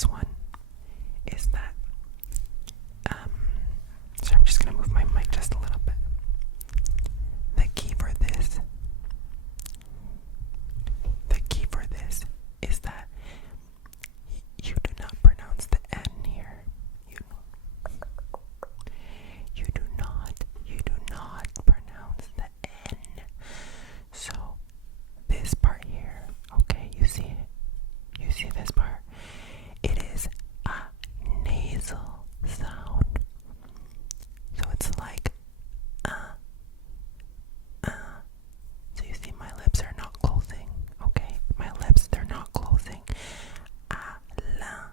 this one is that, so I'm just going to move my mic just a little bit. The key for this is that you do not pronounce the N here. You do not pronounce the N. So this part here, okay, you see it? You see this part? It is a nasal sound. So it's like so you see my lips are not closing, okay? My lips, they're not closing. Alain,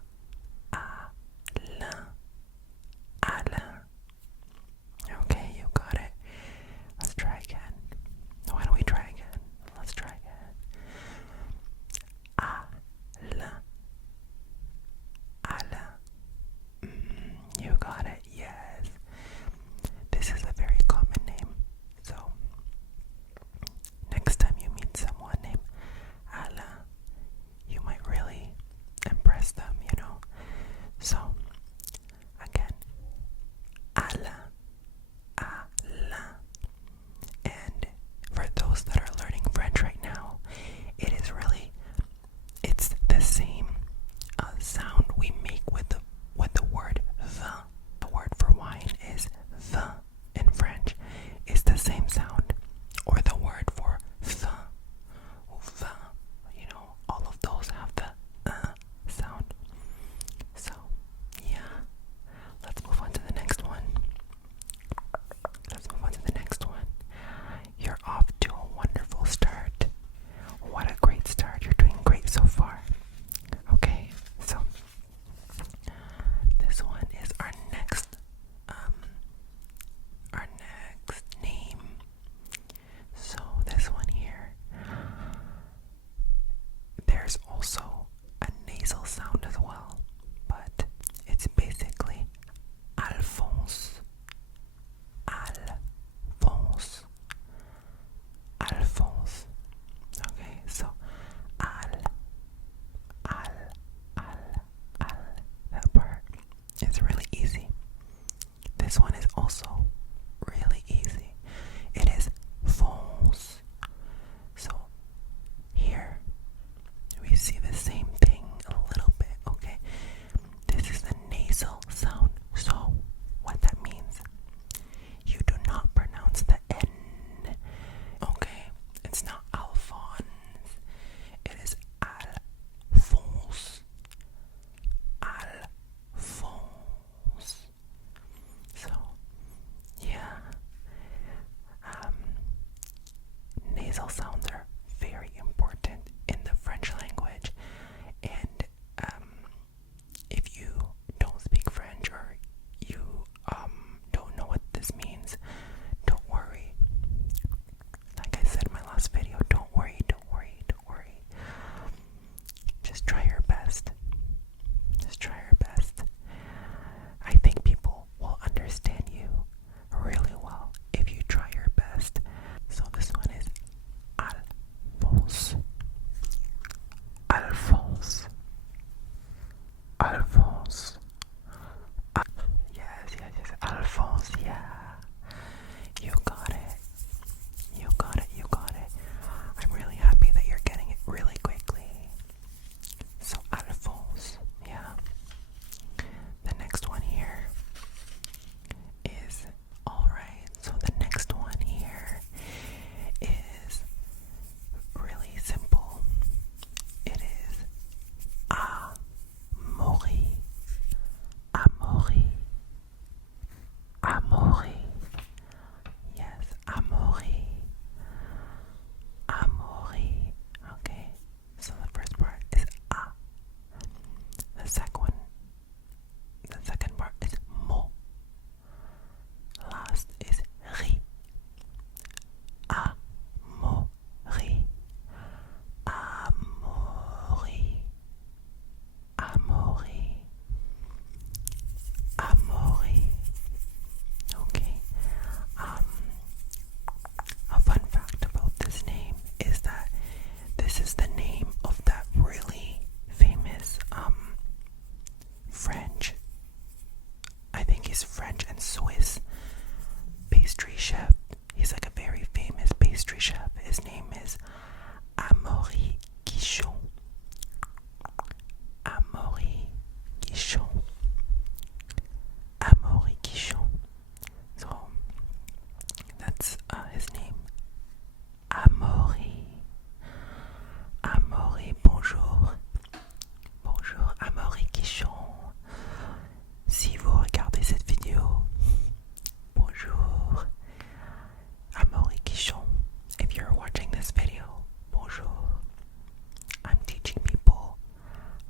Alain, Alain. Okay, you got it. Let's try again. Why don't we try again? Let's try again. Alain, Alain. You got it, yes. This is a very common name. So, next time you meet someone named Alain, you might really impress them, you know. So, again, Alain, Alain. And for those that are learning French right now, it's the same sound we make with the word vin. The word for wine is vin in French. It's the same sound. Or the word for vin, you know, all of those have the sound. So, yeah. Let's move on to the next one. You're off to a wonderful start. What a great start. You're doing great so far. Okay, so this one is our next name. So this one here, there's also a nasal sound as well, but it's basically Alphonse. Alphonse. Alphonse. Okay, so that part is really easy. This one is also really easy. It is Fonce. So here we see the same thing a little bit, okay? This is the nasal sound. So what that means, you do not pronounce the N, okay? It's not Alphonse. It is Alphonse. Alphonse. So Guichon. Si vous regardez cette vidéo, bonjour. Amaury Guichon. If you're watching this video, bonjour. I'm teaching people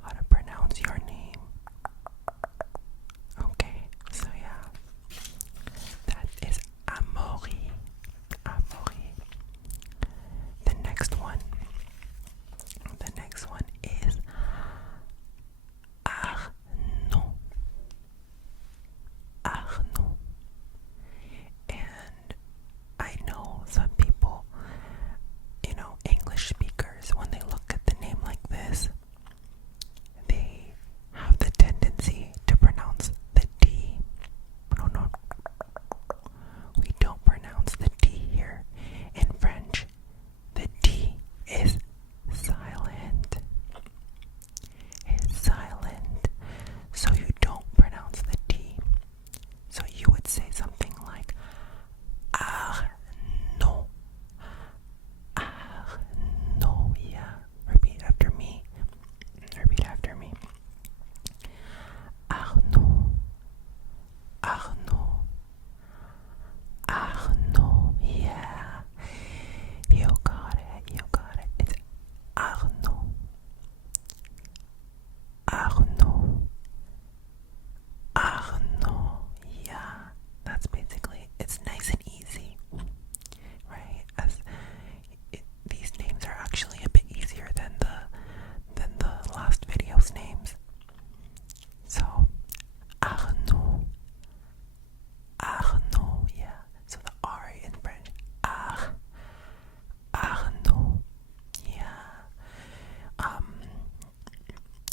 how to pronounce your name. Okay, so yeah. That is Amaury. Amaury. The next one is Arnaud. Arnaud. And I know some people, English speakers, when they look at the name like this, they have the tendency to pronounce the D. No. We don't pronounce the D here. In French, the D is silent. It's silent. So you don't pronounce the D. So you would say something like Arnaud. Arnaud, yeah. Repeat after me. Arnaud. Arnaud. Arnaud, yeah. You got it. It's Arnaud. Arnaud. Arnaud, yeah. That's basically, it's nice and easy, right? These names are actually a bit easier than the last video's names. So, Arnaud. Arnaud, yeah. So the R in French, Arnaud, yeah.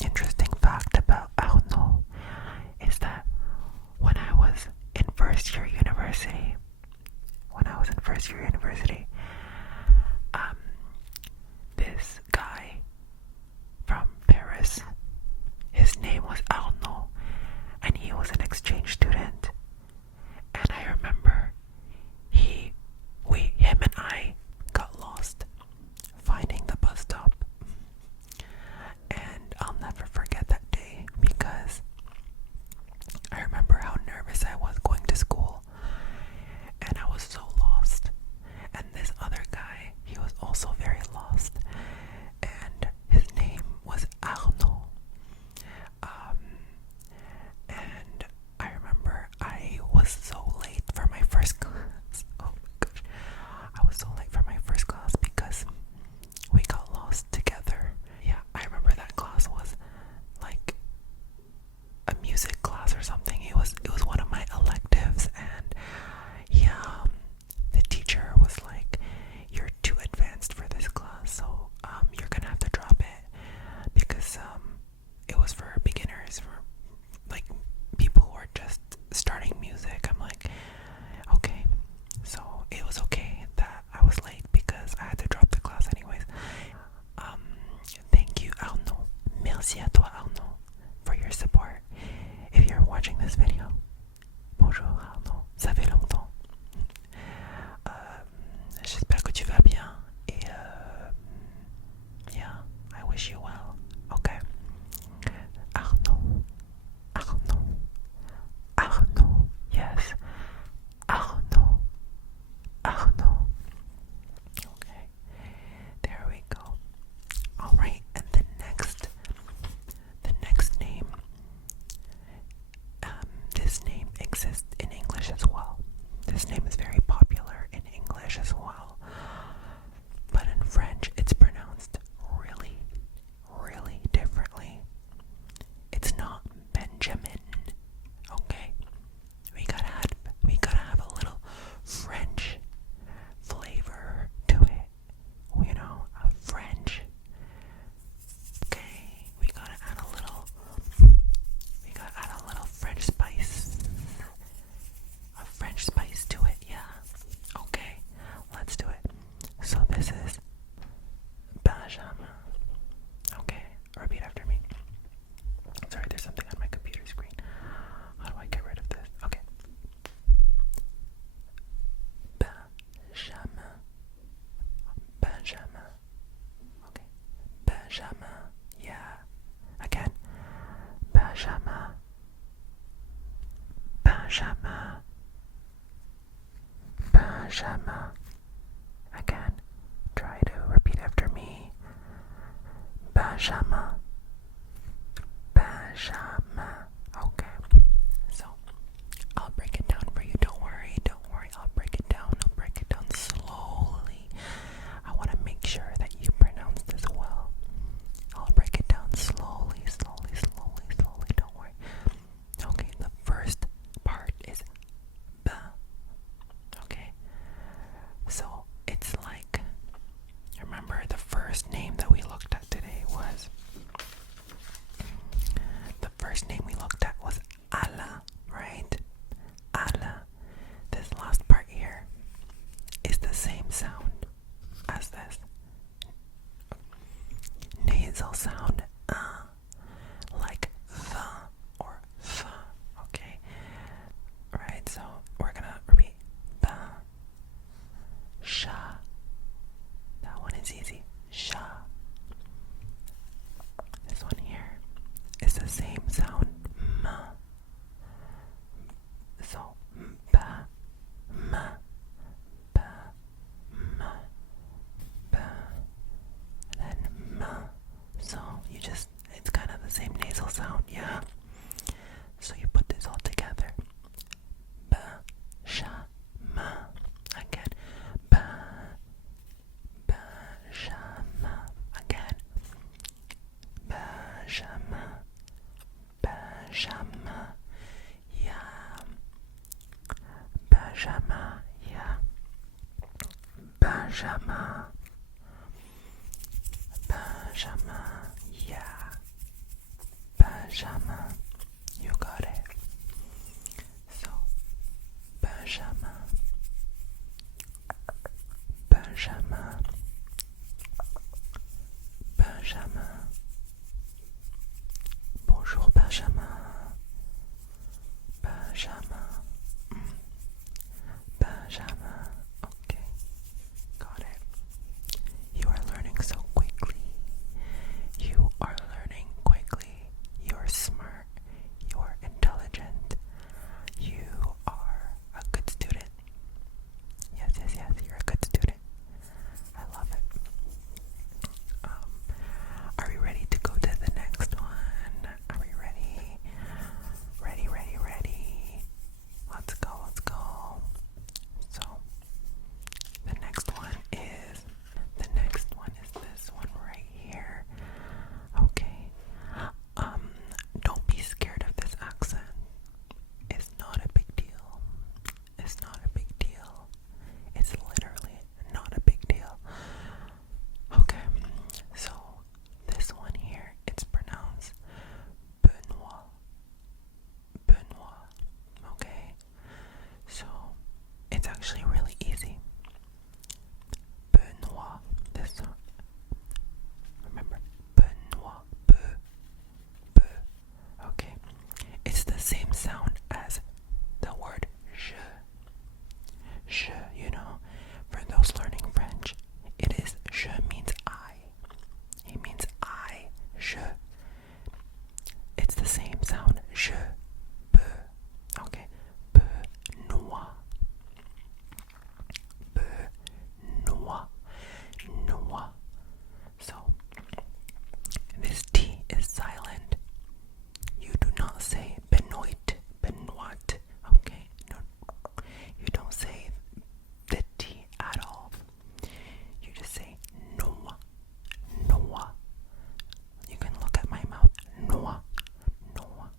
Interesting fact about Arnaud is that when I was in first year university, this guy from Paris, his name was Arnaud, and he was an exchange student. And I remember him and I got lost finding the bus stop. And I'll never forget that day because I remember how nervous I was going to school. And I was so lost. And this other guy, he was also very lost. And his name was Arnaud. And I remember I was so late for my first class. Oh my gosh. I was so late for my first class because we got lost together. Yeah, I remember that class was like a music class or something. It was one of my electives, and yeah, the teacher was like, "You're too advanced for this class, so you're gonna have to drop it," because it was for beginners, for like people who are just starting music. I'm like, okay, so it was okay that I was late because I had to drop the class anyways. Thank you, Arnaud. Merci à toi, Arnaud, for your support. If you're watching this video, bonjour Arnaud, ça fait longtemps. J'espère que tu vas bien et yeah, I wish you well. Okay. Arnaud. Yes. Arnaud. Okay. There we go. Alright, and the next name, this name exists in English as well. Benjamin, Benjamin, Benjamin. Again, try to repeat after me. Benjamin, Benjamin. Okay, so I'll break it down for you. Don't worry, I'll break it down. I'll break it down slowly. I want to make sure that you pronounce this well. I'll break it down slowly, slowly, slowly, slowly. Don't worry. Okay, the first part is ba. Okay, so it's like, remember the first name that we looked at today was, the first name we looked at was Alain, right? Alain. This last part here is the same sound as this. Nasal sound, like the or the, okay? Right, so we're gonna repeat. Ba, sha. That one is easy. Sha. This one here is the same sound. Ma. So, ba, ma, ba, ma, ba, and then ma. So you just, it's kind of the same nasal sound, yeah? So you put this all together. Ba, sha, ma. Again. Ba, ba, sha, ma. Again. Ba, sha, ma. Ba, sha, ma. Yeah. Benjamin, yeah. Benjamin. Benjamin, yeah. Benjamin, you got it. So, Benjamin. Benjamin. Benjamin. Bonjour, Benjamin. Benjamin. Benjamin. Okay, got it. You are learning so quickly. You are learning quickly. You are smart. You are intelligent. You are a good student. Yes, yes, yes, you're a good student. I love it. Are we ready to go to the next one? Are we ready? Ready, ready, ready. Let's go, let's go. So, the next one is this one right here. Okay. Don't be scared of this accent. It's not a big deal. It's not a big deal. It's literally not a big deal. Okay. So, this one here, it's pronounced Benoît. Benoît. Okay. So, it's actually really easy. Benoît. This one. Remember, Benoît. B. Okay. It's the same sound as the word je. Je, you know. For those learning French, it is je means I. It means I. Je. It's the same sound. Je. B. Okay. Benoît. Benoît. Noir. So, this T is silent. You do not say Benoit, Benoit. Okay? No. You don't say the T at all. You just say Noir. Noir. You can look at my mouth. Noir. Noir.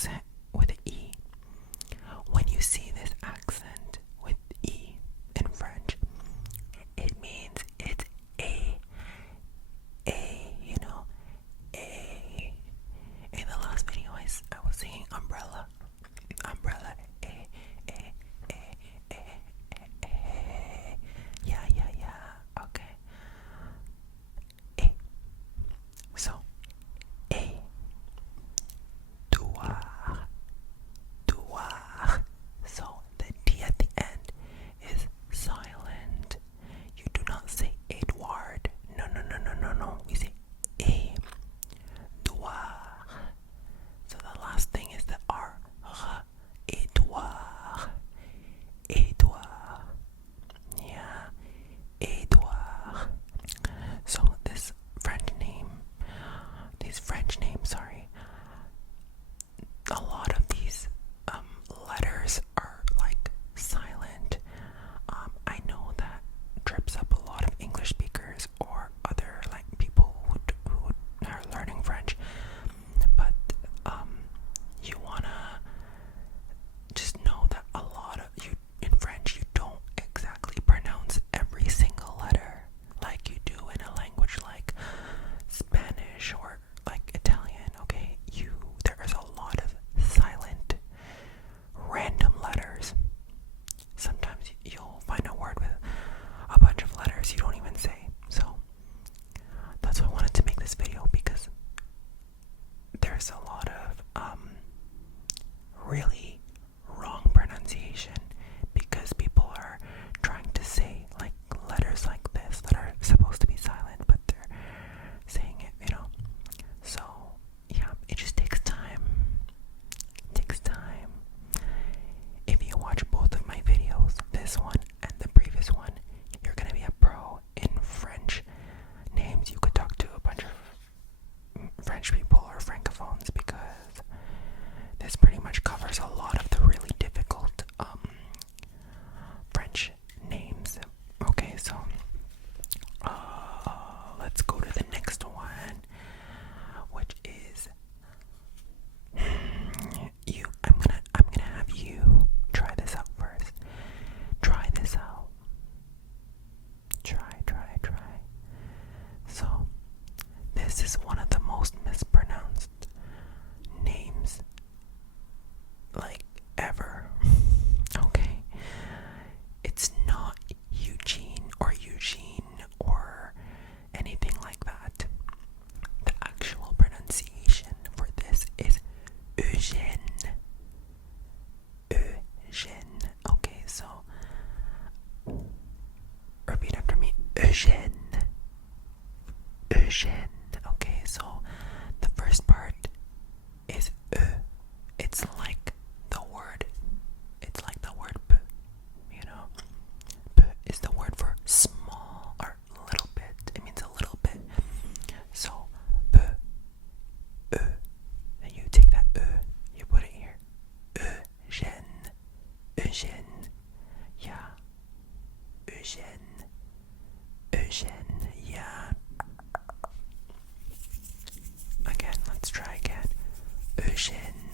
accent with E. When you see this accent with E in French, it means it's A, you know, A. In the last video, I was singing umbrella, umbrella, A, A, A, A, A. Yeah, okay. A. So, A. Edouard, Edouard. So the D at the end is silent. You do not say Edouard. No. We say A. Edouard. So the last thing is the R. Edouard. Edouard. Yeah. Edouard. So these French names, sorry. A lot of these letters are like silent. I know that trips up a lot of English speakers or other like people who are learning French, but you wanna just know that a lot of you in French, you don't exactly pronounce every single letter like you do in a language like Spanish or like Italian. Okay, there is a lot of silent random letters. Sometimes you'll find a word with a bunch of letters you don't even say. So that's why I wanted to make this video, because there's a lot of really wrong pronunciation, because people are trying to say like letters like this that are supposed to be silent, but they're saying it, you know. So yeah, it just takes time. It takes time. If you watch both of my videos, this one and the previous one, you're gonna be a pro in French names. You could talk to a bunch of French people or francophones, because this pretty much covers a lot of the really difficult French names. Okay, so let's go to the next one, which is I'm gonna have you try this out first. Try this out. Try. So this is one of the most mispronounced names like ever. Okay, it's not Eugene or anything like that. The actual pronunciation for this is Eugène. Okay, so repeat after me. Eugène. Okay, so the first part is it's like the word p, you know. P is the word for small or little bit. It means a little bit. So p, and you take that you put it here. Eugène, yeah. Eugène, yeah. Again, let's try again. Eugène,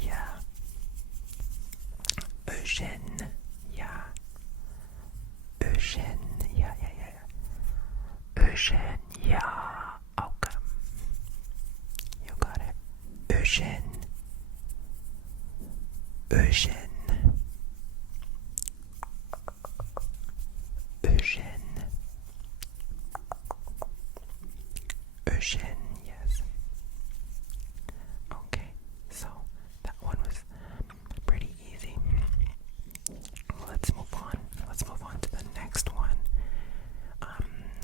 yeah. Eugène, yeah. Eugène, yeah. Eugène, yeah. Okay. You got it. Eugène. Eugène, yes. Okay, so that one was pretty easy. Let's move on. To the next one,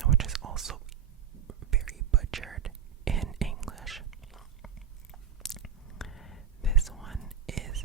which is also very butchered in English. This one is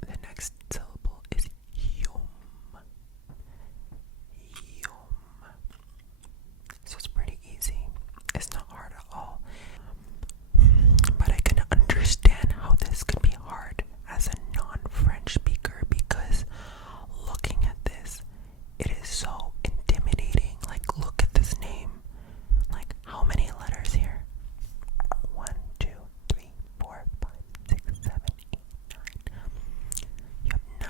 The next syllable is yum. Yum. So it's pretty easy. It's not hard at all. But I can understand how this could be hard as a non-French speaker, because looking at this, it is so intimidating. Like, look at this name. Like, how many letters here? 1, 2, 3, 4, 5, 6, 7, 8, 9. You have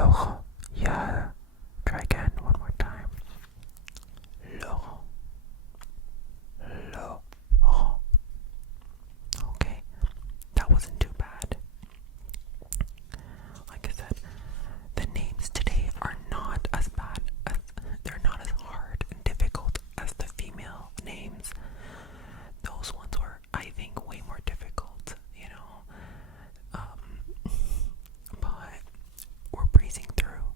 Laurent. Yeah. Try again one more time. Laurent. Laurent. Okay. That wasn't too bad. Like I said, the names today are not as bad as, they're not as hard and difficult as the female names. Those ones were, I think, way more difficult, you know. But we're breezing through.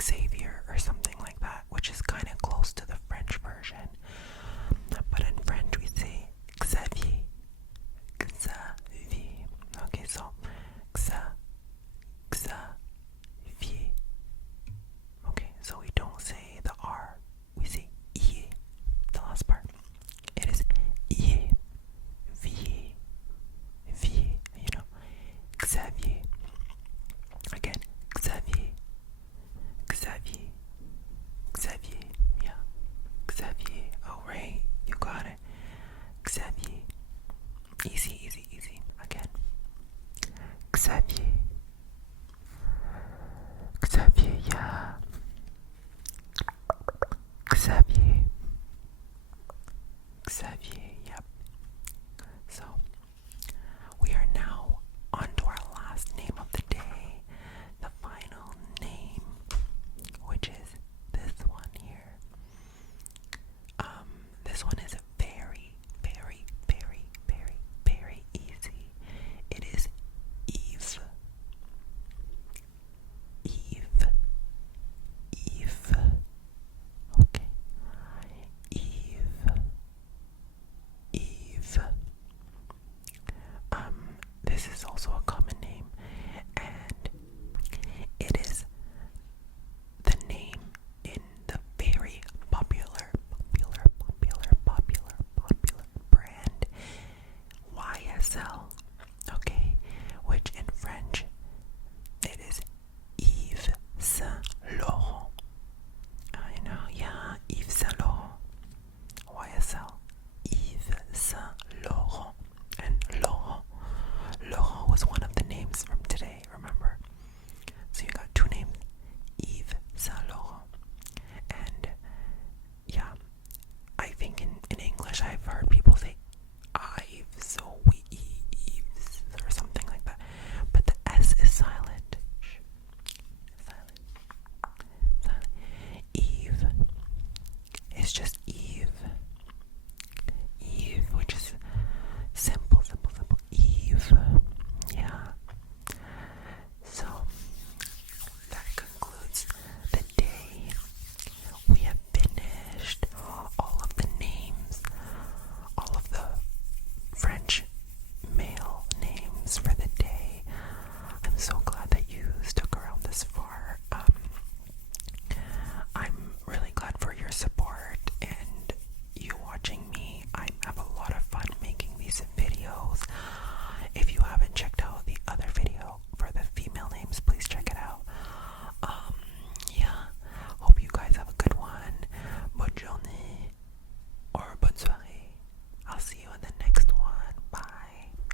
Xavier or something like that, which is kind of close to the French version.